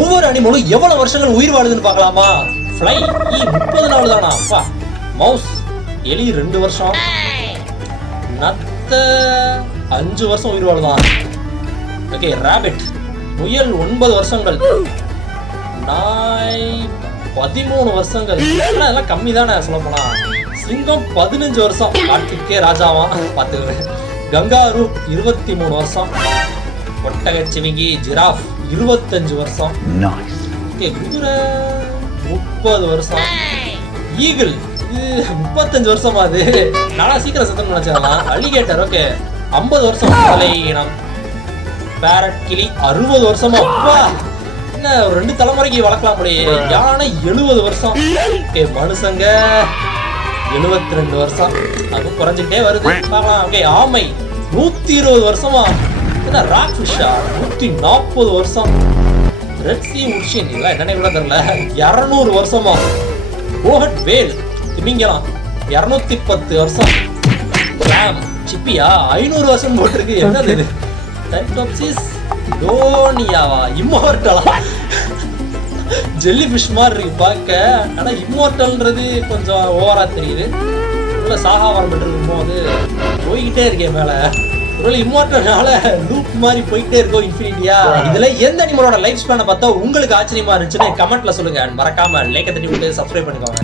ஒவ்வொரு அனிமலும் எவ்வளவு வருஷங்கள் உயிர் வாழுதுன்னு பார்க்கலாமா? ஃப்ளை 30 நாள் தானா? அப்பா. மவுஸ் எலி 2 வருஷம், நத்த 5 வருஷம் உயிர் வாழுதான். ஓகே, ராபிட் முயல் 9 வருஷங்கள், நாய் 13 வருஷங்கள். அதெல்லாம் கம்மி தானே சொல்ல போனா. சிங்கம் 15 வருஷம், காட்டுக்கே ராஜாவா பாத்துக்கிறேன். கங்காரு 23 வருஷம், ஒட்டகச்சிவிங்கி ஜிராஃப் 25 வருஷம், குதிரை 30 வருஷம், ஈகிள் இது 35 வருஷமா. அது நானா சீக்கிரம் சத்தம் நினைச்சிடலாம். அலிகேட்டர் ஓகே 50 வருஷம் தலை இனம். பேரட் கிளி 60 வருஷமா. அப்பா என்ன ஒரு 2 தலைமுறைக்கு வளர்க்கலாம் போலயே. யானை 70 வருஷம். ஓகே, மனுஷங்க 72 வருஷம், அது குறைஞ்சிட்டே வருது பார்க்கலாம். ஓகே, ஆமை 120 வருஷமா. என்ன ராக் ஃபிஷ்ஷா 140 வருஷம். ரெட் சீ உர்ஷின் இதெல்லாம் என்னன்னே கூட தெரியல 200 வருஷமா. கோஹட் வேல் திமிங்கலம் 210 வருஷம். கிராம் சிப்பியா 500 வருஷம் போட்டிருக்கு. என்னது இது? டைப்டாப்சிஸ் டோனியாவா இம்மோர்டலா? ஜெல்லி ஃபிஷ் மாதிரி இருக்கு பார்க்க. ஆனா இம்மோர்டல்ன்றது கொஞ்சம் ஓவரா தெரியுது. உள்ள சாகாவரம் பெற்று போது போய்கிட்டே இருக்கேன் மேல. ஒருவேளை இம்மோர்டல்னால லூப் மாதிரி போயிட்டே இருக்கும் இன்ஃபினிட்டியா. இதுல எந்த அனிமலோட லைஃப் ஸ்பேனை பார்த்தா உங்களுக்கு ஆச்சரியமா இருந்துச்சுன்னு கமெண்ட்ல சொல்லுங்க. மறக்காம லைக் தட்டி விட்டு சப்ஸ்கிரைப் பண்ணிக்கோங்க.